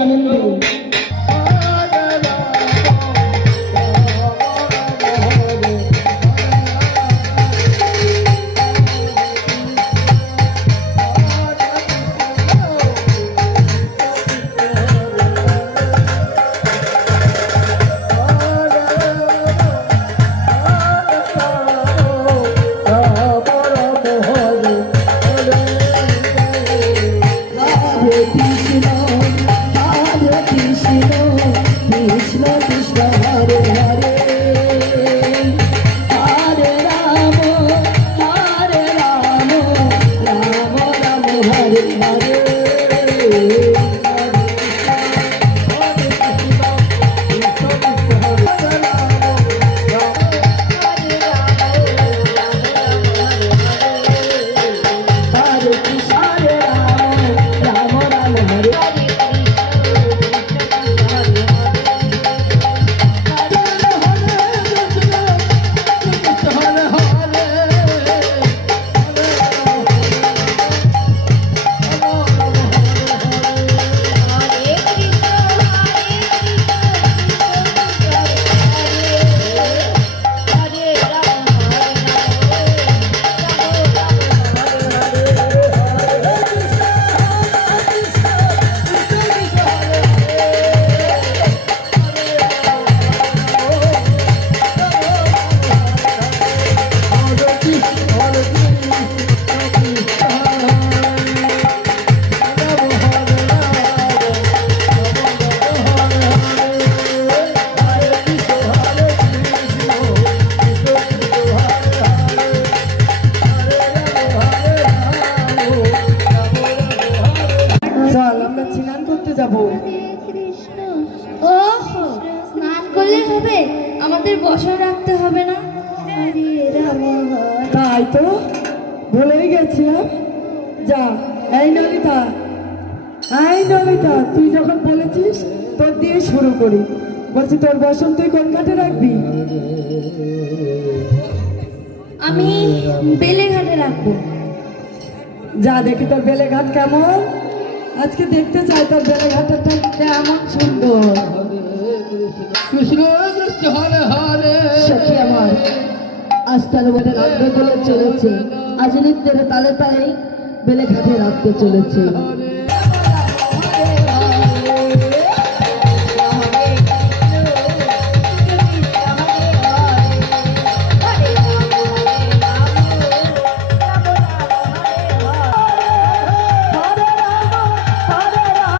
আনন্দে। আমাদের বসা রাখতে হবে না? তাই তো ভুলেই গেছিলাম। যা, এই নলিতা, এই নলিতা, তুই যখন বলেছিস তোর দিয়ে শুরু করি। বলছি তোর বসন তুই কোন ঘাটে রাখবি? আমি বেলে ঘাটে রাখবো। যা দেখি তোর বেলে ঘাট কেমন। আজকে দেখতে চাই তোর বেলে ঘাটটা কেমন সুন্দর। কৃষ্ণ কৃষ্ণ হরে হরে। সখী আমার আজ তার মধ্যে রাখবে বলে চলেছে, আজ নৃত্যের তালে তালে বেলে ঘাটে রাখতে চলেছে।